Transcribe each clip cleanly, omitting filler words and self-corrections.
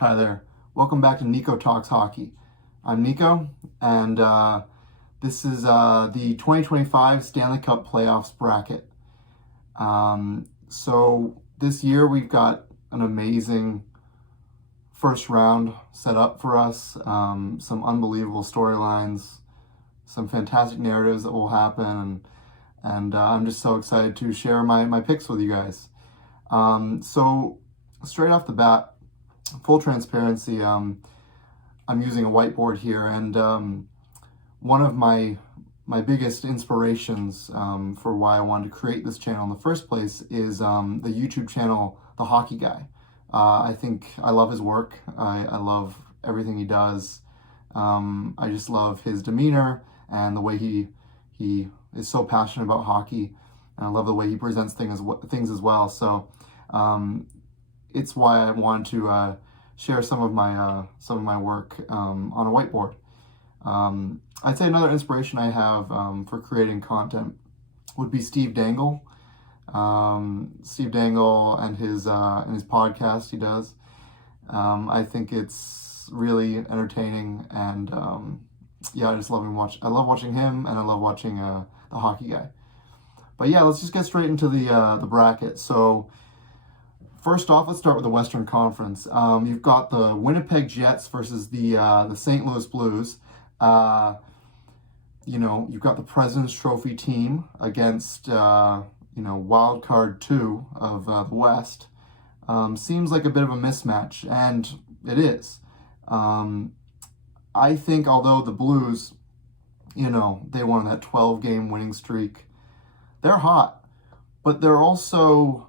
Hi there. Welcome back to Nico Talks Hockey. I'm Nico, and this is the 2025 Stanley Cup Playoffs bracket. So this year we've got an amazing first round set up for us, some unbelievable storylines, some fantastic narratives that will happen, and I'm just so excited to share my picks with you guys. So straight off the bat, full transparency, I'm using a whiteboard here, and one of my biggest inspirations for why I wanted to create this channel in the first place is the YouTube channel The Hockey Guy. I think I love his work. I love everything he does. I just love his demeanor and the way he is so passionate about hockey, and I love the way he presents things as well. So it's why I wanted to share some of my work on a whiteboard. I'd say another inspiration I have for creating content would be Steve Dangle. Steve Dangle and his podcast he does. I think it's really entertaining, and I just love I love watching him, and I love watching The Hockey Guy. But yeah, let's just get straight into the bracket. So first off, let's start with the Western Conference. You've got the Winnipeg Jets versus the St. Louis Blues. You've got the President's Trophy team against wild card 2 of the West. Seems like a bit of a mismatch, and it is. I think although the Blues, they won that 12-game winning streak, they're hot, but they're also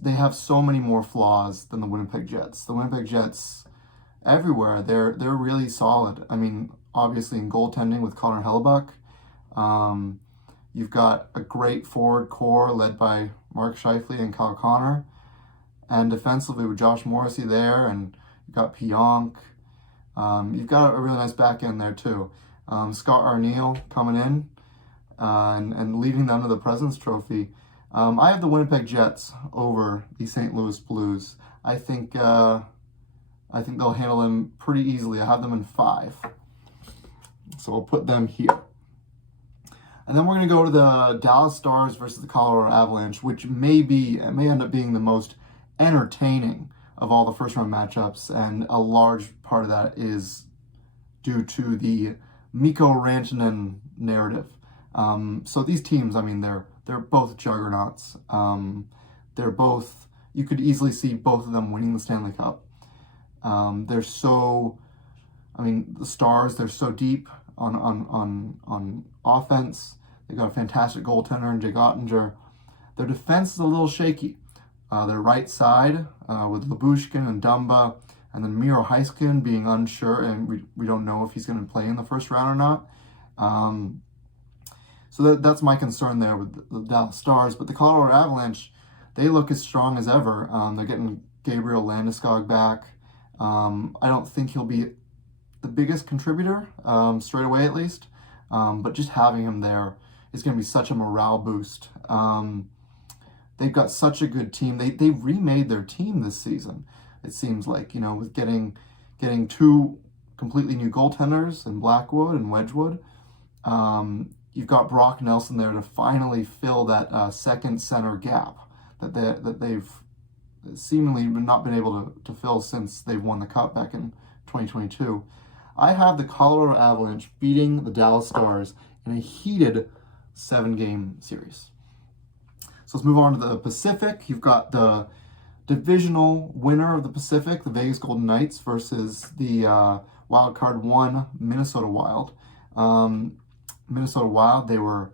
they have so many more flaws than the Winnipeg Jets. The Winnipeg Jets, everywhere, they're really solid. I mean, obviously in goaltending with Connor Hellebuck. You've got a great forward core led by Mark Scheifele and Kyle Connor. And defensively with Josh Morrissey there, and you've got Pionk. You've got a really nice back end there too. Scott Arniel coming in and leading them to the President's Trophy. I have the Winnipeg Jets over the St. Louis Blues. I think they'll handle them pretty easily. I have them in 5. So I'll put them here. And then we're going to go to the Dallas Stars versus the Colorado Avalanche, which may end up being the most entertaining of all the first-round matchups, and a large part of that is due to the Mikko Rantanen narrative. So these teams, I mean, they're both juggernauts. You could easily see both of them winning the Stanley Cup. The Stars, they're so deep on offense. They got a fantastic goaltender in Jake Ottinger. Their defense is a little shaky. Their right side with Lyubushkin and Dumba, and then Miro Heiskanen being unsure, and we don't know if he's going to play in the first round or not. So that's my concern there with the Dallas Stars. But the Colorado Avalanche, they look as strong as ever. They're getting Gabriel Landeskog back. I don't think he'll be the biggest contributor, straight away at least. But just having him there is going to be such a morale boost. They've got such a good team. They remade their team this season, it seems like, with getting 2 completely new goaltenders in Blackwood and Wedgwood. You've got Brock Nelson there to finally fill that second center gap that they've seemingly not been able to fill since they've won the Cup back in 2022. I have the Colorado Avalanche beating the Dallas Stars in a heated 7-game series. So let's move on to the Pacific. You've got the divisional winner of the Pacific, the Vegas Golden Knights, versus the wild card 1 Minnesota Wild. Minnesota Wild, they were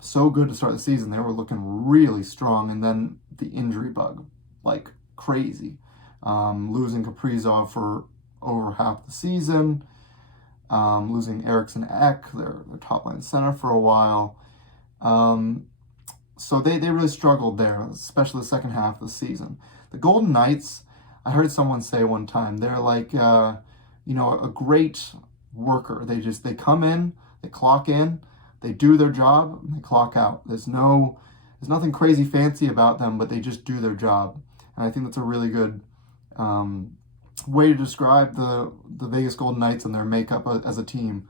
so good to start the season. They were looking really strong, and then the injury bug, like crazy. Losing Kaprizov for over half the season, losing Eriksson Ek, their top line center, for a while. So they really struggled there, especially the second half of the season. The Golden Knights, I heard someone say one time, they're like a great worker. They come in, they clock in, they do their job, and they clock out. There's nothing crazy fancy about them, but they just do their job. And I think that's a really good way to describe the Vegas Golden Knights and their makeup as a team.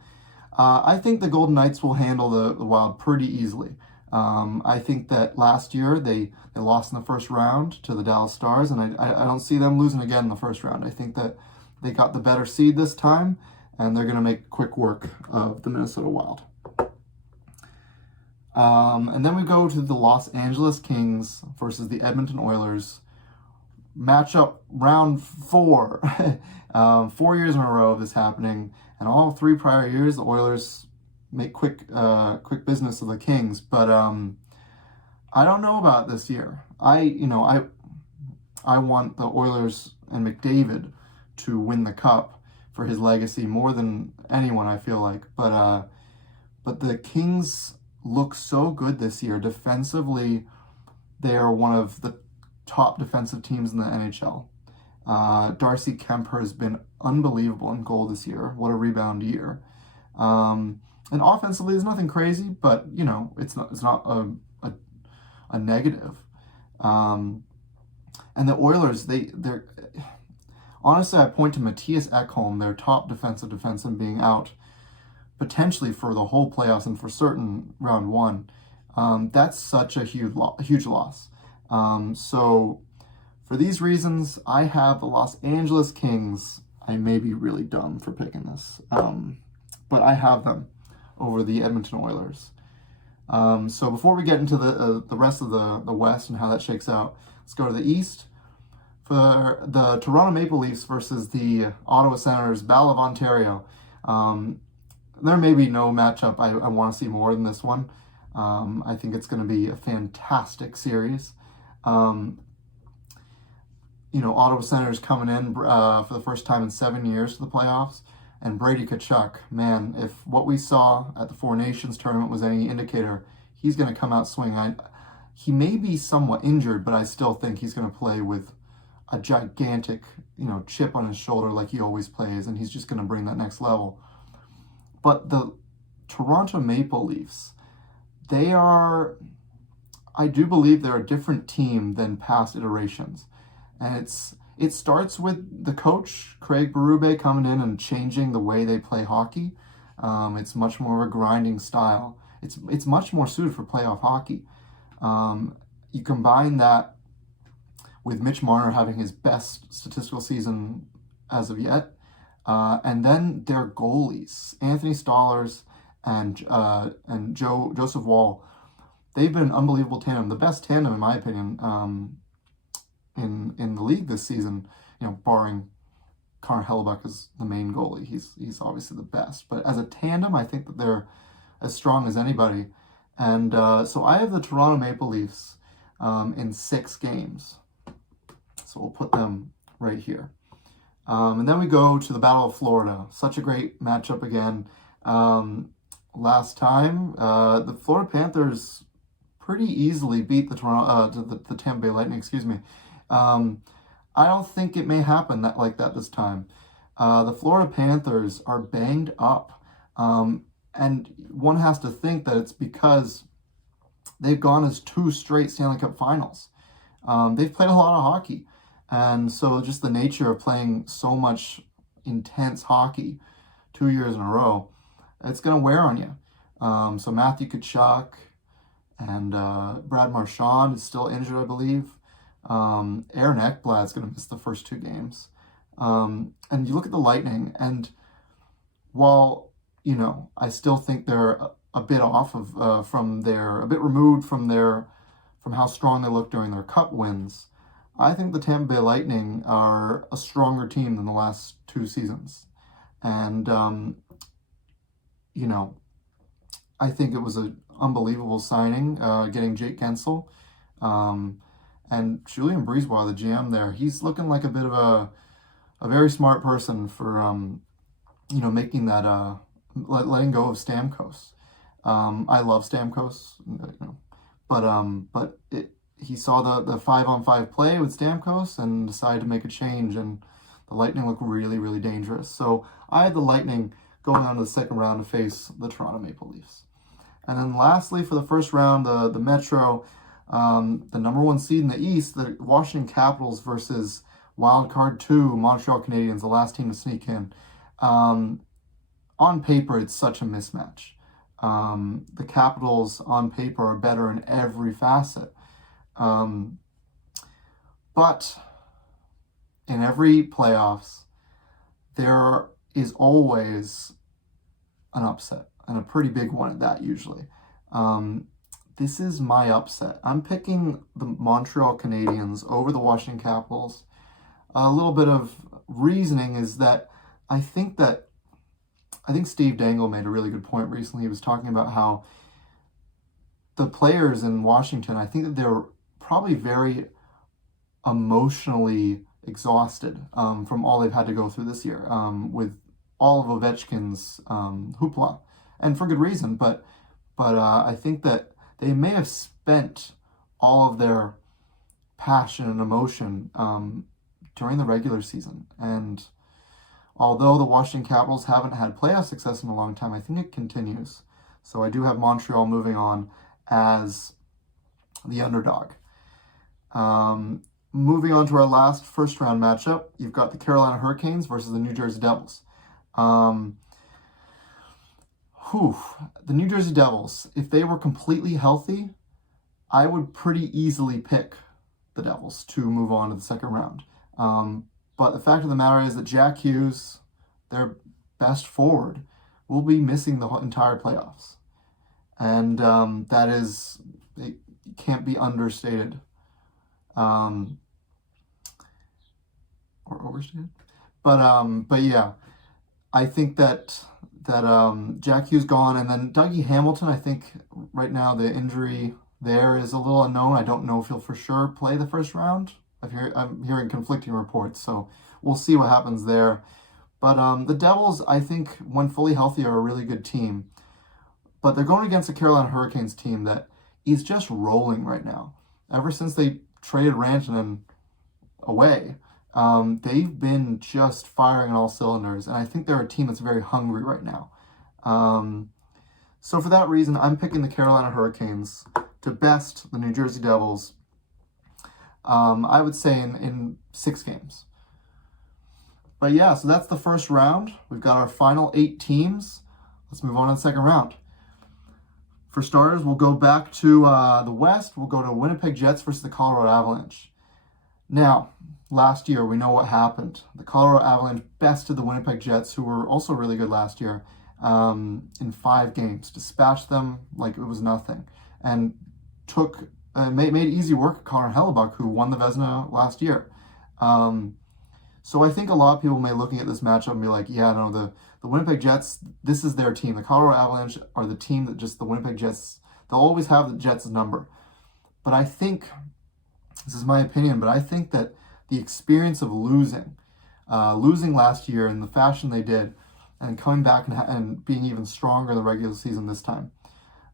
I think the Golden Knights will handle the Wild pretty easily. I think that last year they lost in the first round to the Dallas Stars, and I don't see them losing again in the first round. I think that they got the better seed this time, and they're going to make quick work of the Minnesota Wild. And then we go to the Los Angeles Kings versus the Edmonton Oilers. Matchup round 4. 4 years in a row of this happening, and all 3 prior years the Oilers make quick business of the Kings. But I don't know about this year. I want the Oilers and McDavid to win the cup for his legacy more than anyone, I feel like. But the Kings look so good this year. Defensively, they are one of the top defensive teams in the NHL. Darcy Kemper has been unbelievable in goal this year. What a rebound year. And offensively, there's nothing crazy, but it's not a negative. And the Oilers, they're honestly, I point to Matthias Ekholm, their top defenseman, being out potentially for the whole playoffs and for certain round 1. That's such a huge loss. So for these reasons, I have the Los Angeles Kings. I may be really dumb for picking this, but I have them over the Edmonton Oilers. So before we get into the rest of the West and how that shakes out, let's go to the East. For the Toronto Maple Leafs versus the Ottawa Senators, Battle of Ontario. There may be no matchup I want to see more than this one. I think it's going to be a fantastic series. Ottawa Senators coming in for the first time in 7 years to the playoffs. And Brady Tkachuk, man, if what we saw at the Four Nations tournament was any indicator, he's going to come out swinging. He may be somewhat injured, but I still think he's going to play with a gigantic, chip on his shoulder like he always plays, and he's just going to bring that next level. But the Toronto Maple Leafs, I do believe they're a different team than past iterations. And it starts with the coach, Craig Berube, coming in and changing the way they play hockey. It's much more of a grinding style. It's much more suited for playoff hockey. You combine that with Mitch Marner having his best statistical season as of yet, and then their goalies, Anthony Stolarz and Joseph Woll, they've been an unbelievable tandem, the best tandem in my opinion in the league this season. Barring Connor Hellebuyck as the main goalie, he's obviously the best. But as a tandem, I think that they're as strong as anybody. And so I have the Toronto Maple Leafs in 6 games. So we'll put them right here. And then we go to the Battle of Florida. Such a great matchup again. Last time, the Florida Panthers pretty easily beat the the Tampa Bay Lightning. Excuse me. I don't think it may happen like that this time. The Florida Panthers are banged up, and one has to think that it's because they've gone as 2 straight Stanley Cup Finals. They've played a lot of hockey. And so just the nature of playing so much intense hockey 2 years in a row, it's going to wear on you. So Matthew Tkachuk and Brad Marchand is still injured, I believe. Aaron Ekblad's going to miss the first 2 games. And you look at the Lightning, and while, I still think they're a bit off of a bit removed from how strong they looked during their Cup wins, I think the Tampa Bay Lightning are a stronger team than the last 2 seasons. And, I think it was an unbelievable signing, getting Jake Gensel. And Julien Brisebois, the GM there, he's looking like a bit of a very smart person for, making that, letting go of Stamkos. I love Stamkos, but he saw the 5-on-5 play with Stamkos and decided to make a change, and the Lightning look really, really dangerous. So I had the Lightning going on to the second round to face the Toronto Maple Leafs. And then lastly, for the first round, the Metro, the number 1 seed in the East, the Washington Capitals versus Wild card 2, Montreal Canadiens, the last team to sneak in. On paper, it's such a mismatch. The Capitals on paper are better in every facet. But in every playoffs, there is always an upset, and a pretty big one at that usually. This is my upset. I'm picking the Montreal Canadiens over the Washington Capitals. A little bit of reasoning is that I think Steve Dangle made a really good point recently. He was talking about how the players in Washington, I think that they're probably very emotionally exhausted from all they've had to go through this year with all of Ovechkin's hoopla, and for good reason. But I think that they may have spent all of their passion and emotion during the regular season. And although the Washington Capitals haven't had playoff success in a long time, I think it continues. So I do have Montreal moving on as the underdog. Moving on to our last first-round matchup, you've got the Carolina Hurricanes versus the New Jersey Devils. The New Jersey Devils, if they were completely healthy, I would pretty easily pick the Devils to move on to the second round. But the fact of the matter is that Jack Hughes, their best forward, will be missing the entire playoffs. And it can't be understated. Or overstated. But yeah, I think that Jack Hughes gone, and then Dougie Hamilton, I think right now the injury there is a little unknown. I don't know if he'll for sure play the first round. I'm hearing conflicting reports, so we'll see what happens there. But the Devils, I think, when fully healthy, are a really good team. But they're going against a Carolina Hurricanes team that is just rolling right now. Ever since they traded Rantanen away, they've been just firing on all cylinders, and I think they're a team that's very hungry right now. So for that reason, I'm picking the Carolina Hurricanes to best the New Jersey Devils, I would say in 6 games. But yeah, so that's the first round. We've got our final 8 teams. Let's move on to the second round. For starters, we'll go back to the West. We'll go to Winnipeg Jets versus the Colorado Avalanche. Now, last year, we know what happened. The Colorado Avalanche bested the Winnipeg Jets, who were also really good last year, in 5 games. Dispatched them like it was nothing. And made easy work of Connor Hellebuck, who won the Vezina last year. So I think a lot of people may be looking at this matchup and be like, yeah, no, the Winnipeg Jets, this is their team. The Colorado Avalanche are the team that just the Winnipeg Jets, they'll always have the Jets' number. But I think, this is my opinion, but I think that the experience of losing last year in the fashion they did, and coming back and being even stronger in the regular season this time,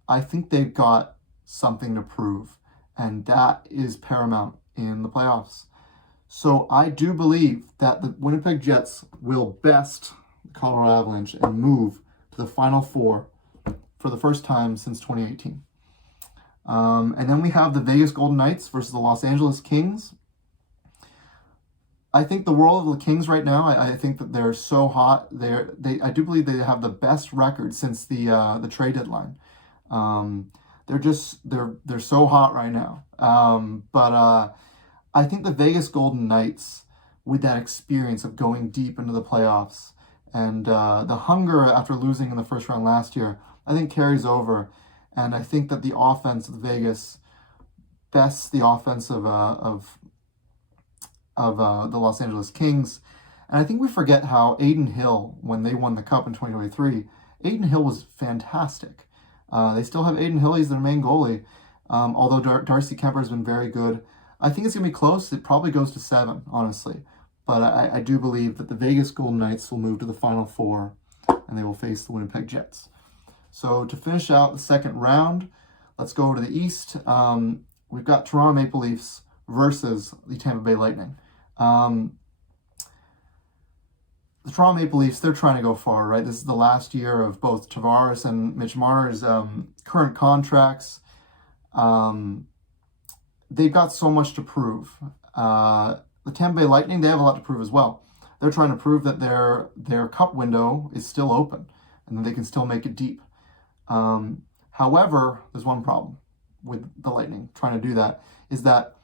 I think they've got something to prove, and that is paramount in the playoffs. So I do believe that the Winnipeg Jets will best the Colorado Avalanche and move to the Final Four for the first time since 2018. And then we have the Vegas Golden Knights versus the Los Angeles Kings. I think the world of the Kings right now, I think that they're so hot. I do believe they have the best record since the trade deadline. They're so hot right now. But I think the Vegas Golden Knights, with that experience of going deep into the playoffs and the hunger after losing in the first round last year, I think carries over. And I think that the offense of Vegas bests the offense of the Los Angeles Kings. And I think we forget how Adin Hill, when they won the Cup in 2023, Adin Hill was fantastic. They still have Adin Hill. He's their main goalie. Although Darcy Kemper has been very good. I think it's going to be close. It probably goes to 7, honestly. But I do believe that the Vegas Golden Knights will move to the Final Four, and they will face the Winnipeg Jets. So to finish out the second round, let's go to the East. We've got Toronto Maple Leafs versus the Tampa Bay Lightning. The Toronto Maple Leafs, they're trying to go far, right? This is the last year of both Tavares and Mitch Marner's current contracts. They've got so much to prove. the Tampa Bay Lightning, they have a lot to prove as well. They're trying to prove that their cup window is still open and that they can still make it deep. However, there's one problem with the Lightning trying to do that, is that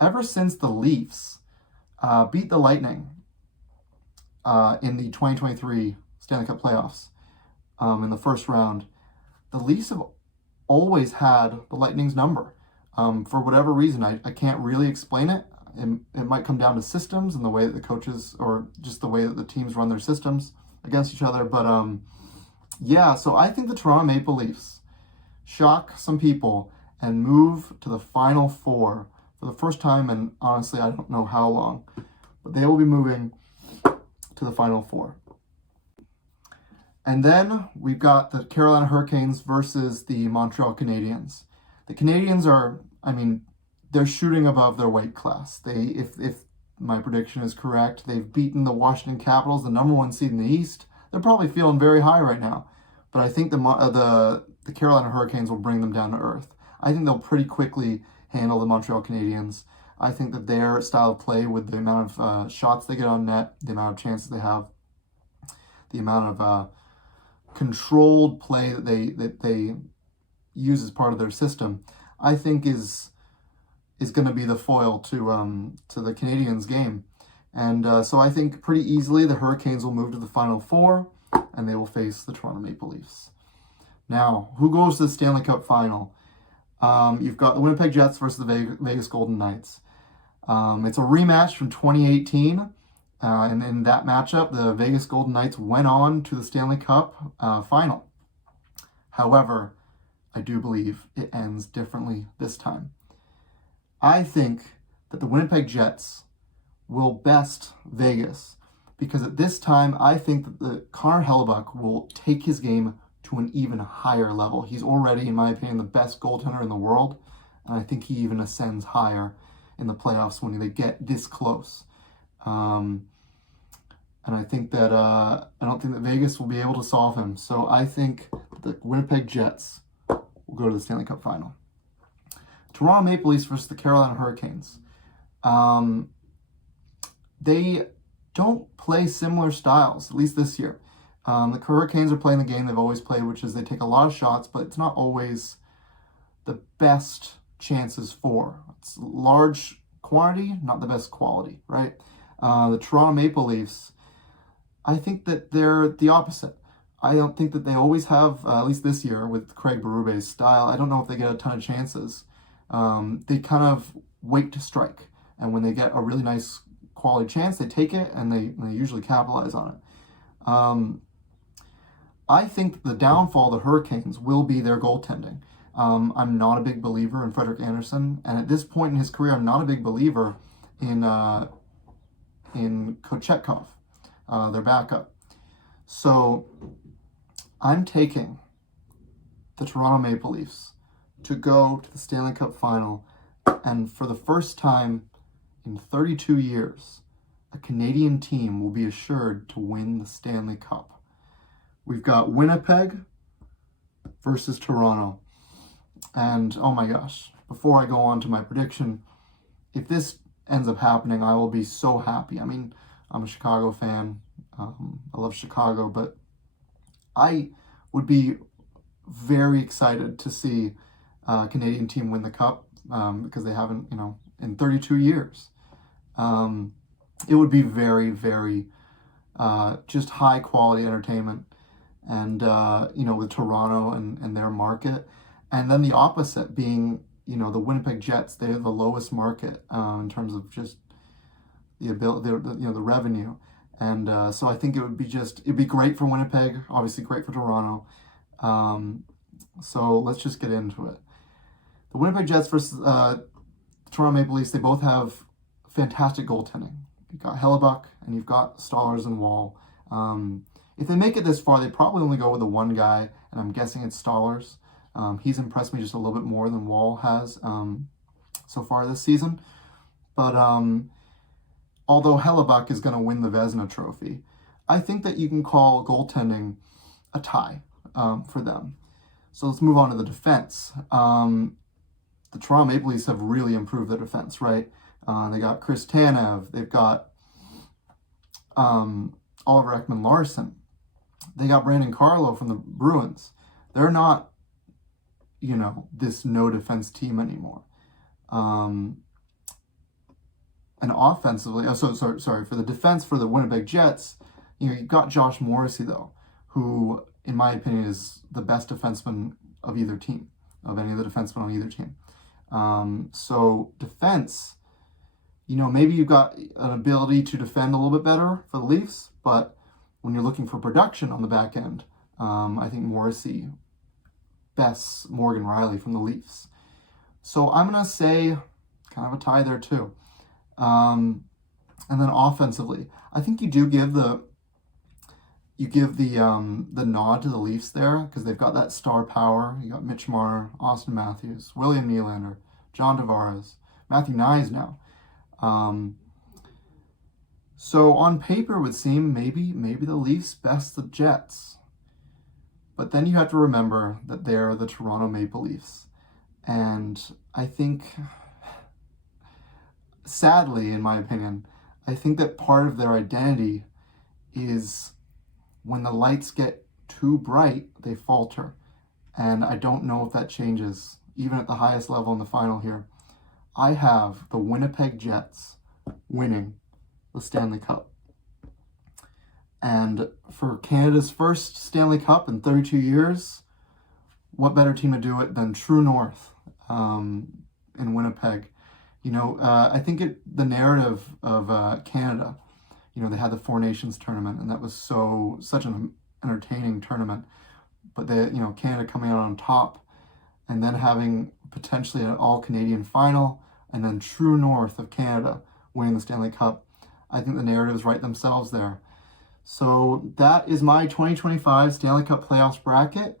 ever since the Leafs beat the Lightning in the 2023 Stanley Cup Playoffs in the first round, the Leafs have always had the Lightning's number. For whatever reason, I can't really explain it. It might come down to systems and the way that the coaches, or just the way that the teams run their systems against each other. But yeah, so I think the Toronto Maple Leafs shock some people and move to the Final Four for the first time, and honestly, I don't know how long, but they will be moving to the Final Four. And then we've got the Carolina Hurricanes versus the Montreal Canadiens. The Canadiens are, they're shooting above their weight class. If my prediction is correct, they've beaten the Washington Capitals, the number 1 seed in the East. They're probably feeling very high right now. But I think the Carolina Hurricanes will bring them down to earth. I think they'll pretty quickly handle the Montreal Canadiens. I think that their style of play, with the amount of shots they get on net, the amount of chances they have, the amount of controlled play that they use as part of their system, I think is going to be the foil to the Canadiens' game. And so I think pretty easily the Hurricanes will move to the Final Four, and they will face the Toronto Maple Leafs. Now, who goes to the Stanley Cup Final? You've got the Winnipeg Jets versus the Vegas Golden Knights. It's a rematch from 2018. And in that matchup, the Vegas Golden Knights went on to the Stanley Cup Final. However, I do believe it ends differently this time. I think that the Winnipeg Jets will best Vegas, because at this time, I think that the Connor Hellebuyck will take his game to an even higher level. He's already, in my opinion, the best goaltender in the world, and I think he even ascends higher in the playoffs when they get this close. And I think that I don't think that Vegas will be able to solve him. So I think the Winnipeg Jets will go to the Stanley Cup Final. Toronto Maple Leafs versus the Carolina Hurricanes. They don't play similar styles, at least this year. The Hurricanes are playing the game they've always played, which is they take a lot of shots, but it's not always the best chances for. It's large quantity, not the best quality, right? The Toronto Maple Leafs, I think that they're the opposite. I don't think that they always have, at least this year with Craig Berube's style, I don't know if they get a ton of chances. They kind of wait to strike. And when they get a really nice quality chance, they take it, and they usually capitalize on it. I think the downfall of the Hurricanes will be their goaltending. I'm not a big believer in Frederik Andersen, and at this point in his career, I'm not a big believer in Kochetkov, their backup. So I'm taking the Toronto Maple Leafs to go to the Stanley Cup Final, and for the first time in 32 years, a Canadian team will be assured to win the Stanley Cup. We've got Winnipeg versus Toronto. And oh my gosh, before I go on to my prediction, if this ends up happening, I will be so happy. I'm a Chicago fan. I love Chicago, but I would be very excited to see a Canadian team win the Cup because they haven't, in 32 years. It would be very, very just high quality entertainment. And, with Toronto and their market. And then the opposite being, the Winnipeg Jets, they have the lowest market in terms of just the ability, the revenue. And so I think it'd be great for Winnipeg, obviously great for Toronto. So let's just get into it. The Winnipeg Jets versus Toronto Maple Leafs, they both have fantastic goaltending. You've got Hellebuyck and you've got Stolarz and Wall. If they make it this far, they probably only go with the one guy, and I'm guessing it's Stolarz. He's impressed me just a little bit more than Wall has so far this season. But although Hellebuyck is going to win the Vezina Trophy, I think that you can call goaltending a tie for them. So let's move on to the defense. The Toronto Maple Leafs have really improved their defense, right? They got Chris Tanev. They've got Oliver Ekman-Larsson. They got Brandon Carlo from the Bruins. They're not, this no defense team anymore. And offensively, for the defense for the Winnipeg Jets, you've got Josh Morrissey, though, who, in my opinion, is the best defenseman of either team, of any of the defensemen on either team. So defense, maybe you've got an ability to defend a little bit better for the Leafs, but when you're looking for production on the back end, I think Morrissey bests Morgan Riley from the Leafs. So I'm going to say kind of a tie there too. And then offensively, I think you give the nod to the Leafs there because they've got that star power. You got Mitch Marner, Austin Matthews, William Nylander, John Tavares, Matthew Nyes now. So on paper it would seem maybe the Leafs best the Jets. But then you have to remember that they're the Toronto Maple Leafs. And I think, sadly, in my opinion, I think that part of their identity is when the lights get too bright, they falter. And I don't know if that changes, even at the highest level in the final here. I have the Winnipeg Jets winning the Stanley Cup. And for Canada's first Stanley Cup in 32 years, what better team to do it than True North in Winnipeg? I think the narrative of Canada, they had the Four Nations tournament, and that was such an entertaining tournament. But Canada coming out on top, and then having potentially an all-Canadian final, and then True North of Canada winning the Stanley Cup. I think the narratives write themselves there. So that is my 2025 Stanley Cup Playoffs bracket.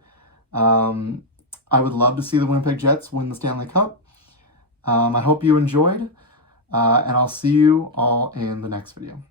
I would love to see the Winnipeg Jets win the Stanley Cup. I hope you enjoyed, and I'll see you all in the next video.